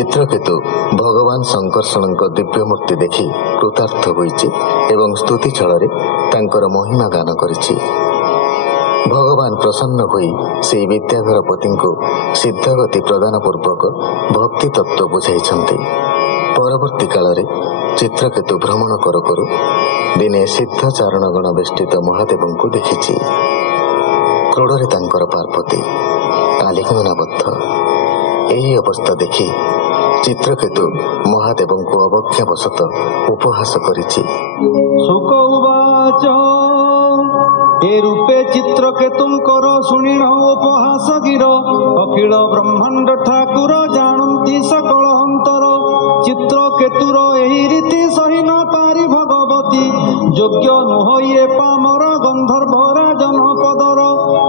चित्रकेतु भगवान शंकर्षण दिव्य मूर्ति देखि कृतार्थ होइछि एवं स्तुति छଳରେ तांकर महिमा गान करिछि। भगवान प्रसन्न होई से विद्याधर पति को सिद्धगति प्रदान पूर्वक भक्ति तत्व बुझाइछन्ति। परवर्ती काल चित्रकेतु भ्रमण करू करू दिने सिद्ध चारणगण बेष्टित महादेव को देखिछि। क्रोड़े तांकर पार्वती आलिंगनाबद्ध। यही अवस्था देखि चित्रकेतु महादेव को अवज्ञावशत उपहास करिछि। शुक उवाच ए रूपे चित्रकेतुंकर शुणिण उपहास गिर अखिल ब्रह्मांड ठाकुर जानती सकल अंतर। चित्रकेतुर एही रीति सही न पारी भगवती योग्य नुहे पामर गंधर्व राजन पदर।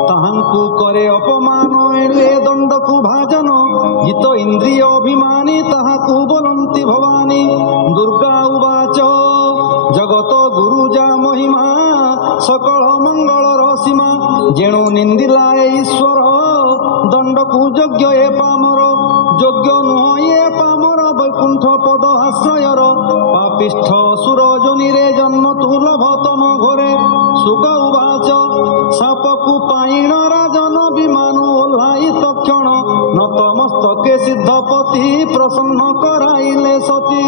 ताहांकु करे अपमान एले दंड को भाजन हित इंद्रिय अभिमानी ताहाकु बोलंती भवानी। दुर्गा उवाच जगत गुरुजा महिमा सकल मंगल सीमा जेणु निंदिला ईश्वर दंड को योग्य ए पामर। योग्य नुहे पामर वैकुंठ पद आश्रयर पापिष्ठ सुर जोनिरे जन्म तु लभ तम घरे। सुग उवाच सापकु पाइण राजन विमानु ओह्लाई तक्षण नतमस्तके सिद्धपति प्रसन्न कराइले सती।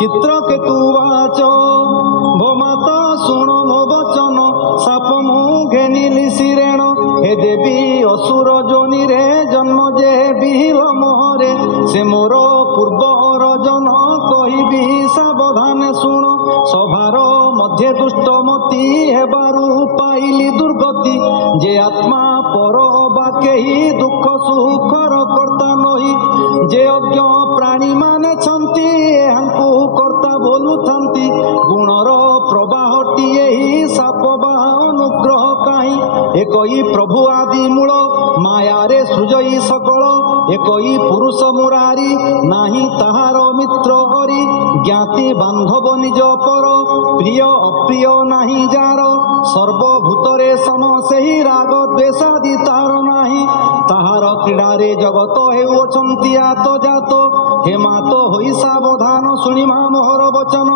चित्रकेतु उवाच भो माता शुण मो वचन साप मु घेनिली शिरेण हे देवी असुर जोनिरे जन्म जे बिहिल मोहरे से मोर पूर्व रजन कहिबी सावधान शुण। सभार मध्य दुष्टमती हेबारु पाइली दुर्गति जे आत्मा पर बाकेही दुख सुखर कर्ता नही। जे अज्ञ प्राणी माने छंती एहांकु कर्ता बोलुथंती गुणर प्रवाहटी एही साप बा अनुग्रह काई। एकई प्रभु आदि मूल मायारे सृजई सकल एकई पुरुष मुरारी नाही ताहार मित्र हरि। ज्ञाति बांधव निज पर प्रिय अप्रिय नाही जार सर्वभूतरे सम सेही राग द्वेषादि तार नाही। ताहार क्रीड़ारे जगत हेउछंती आत जात हे मात होई सावधान शुणिमा मोहर वचन।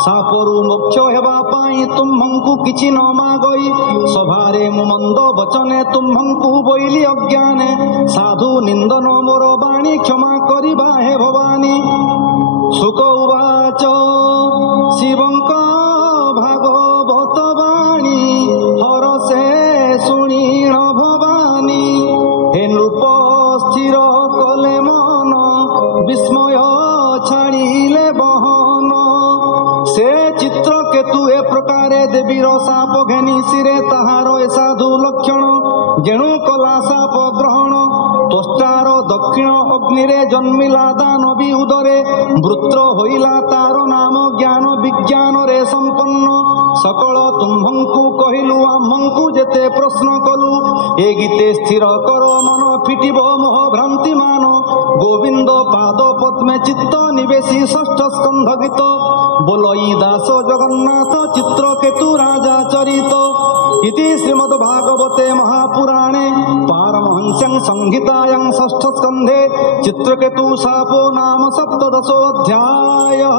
सापरु मोक्ष हेबा पाई तुम्हंकु किछि न मागई सभारे मु मंद वचने तुम्हंकु बोइली अज्ञाने साधु निंदन मोर बाणी क्षमा करिबा हे भवानी। शुक उवाच शिवंक भागवत बाणी हरसे शुणिण भवानी। हे नृप स्थिर कले मन विस्मय छाड़िले बहन। से चित्रकेतु ए प्रकारे देवीर साप घेनी शिरे ताहार ए साधु लक्षण जेणु कला साप ग्रहण। त्वष्टार दक्षिण अग्निरे जन्मिला दानवी उदरे वृत्र होइला तार नाम ज्ञान विज्ञान रे संपन्न। सकल तुम्भंकु कहिलु आम्भंकु जेते प्रश्न कलु ए गीते स्थिर कर मन फिटिब मोह भ्रांति मान। गोविंद पाद पद्मे चित्त निवेशी षष्ठ स्कंध गीत बोलई दास जगन्नाथ चित्रकेतु राजा चरित। इति श्रीमद्भागवते महापुराणे पारमहंस्यां संहितायां षष्ठ स्कंधे चित्रकेतु शापो नाम सप्तदशोऽध्यायः।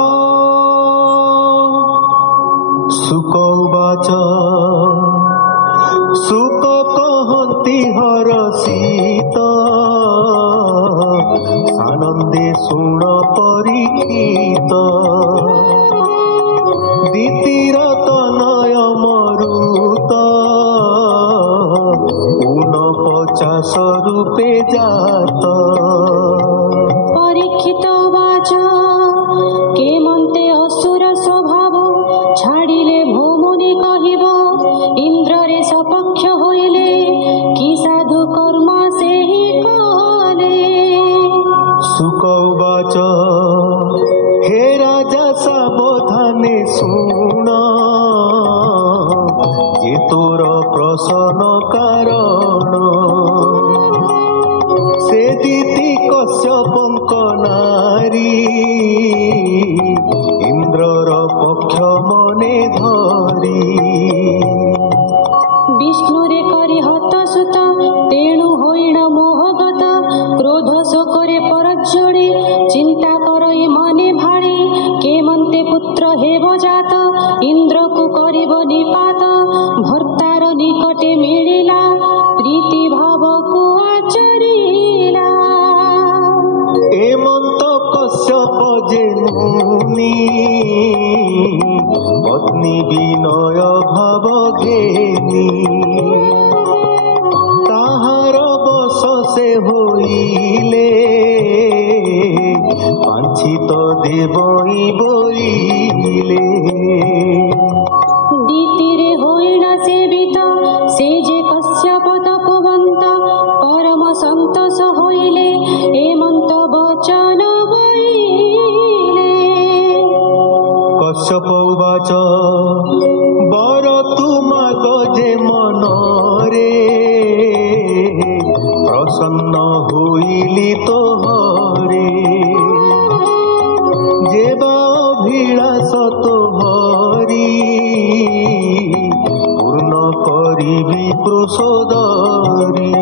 शुक उवाच शुक कहन्ति हरषित आनंदे शुण परीक्षित। दीतिर तनय मरुत ऊन 50 रूपे जात। परीक्षित वाच के मन्ते असुर स्वभाव छाड़िले भूमुनि कहिब इंद्र रे सपक्ष होइले कि साधु कर्म सेहि कले। शुक उवाच हे राजा सावधाने शुण जे तोर प्रसन्न कारण। से दीति कश्यपंक नारी इंद्रर पक्ष मने धरी। विष्णुरे करि हत सुत तेणु होइण मोहगत क्रोध शोकरे परज्जोड़ी କଶ୍ୟପ ଯେ ମୁନି ପତ୍ନୀ ବିନୟ ଭାବ ଘେନି ତାହାର ବଶ ସେ ହୋଇଲେ ବାଞ୍ଛିତ ଦେବଇ ବୋଇଲେ দিতিরে হইল সেবিত সে যে কশ্যপ তপবন্ত পরম সন্তোষ হইলে হেমন্ত বচন বইলে কশ্যপ উবাচ বর তুমাগ যে মনরে প্রসন্ন হইলি তোহরে যেবা অভিলাষ তোহরি পূর্ণ করিবি প্রসোদরি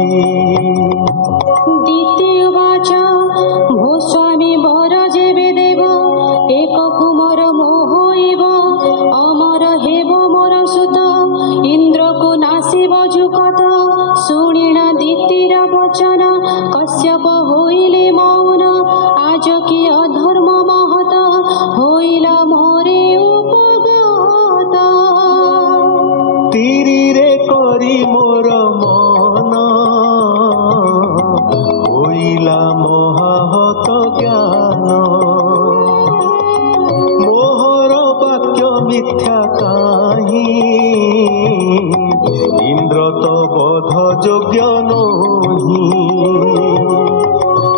দ্বিতীয় বাচ ভূস্বামী বর যেবে দেব এক কুমর মোহইব অমর হেব মোর সুত ইন্দ্রকু নাসিব যুকত শুনিণ দ্বিতীয় বচন কশ্যপ হইলে মৌন আজ কি অধর্ম মহত হইল মোরে উপগত তীরে করি মোর মন হইলা মহাহত জ্ঞান মোহর বাক্য মিথ্যা কাহি ইন্দ্র তো বধ যোগ্য নহি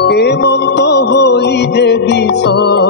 হেমন্ত হই যে বিষয়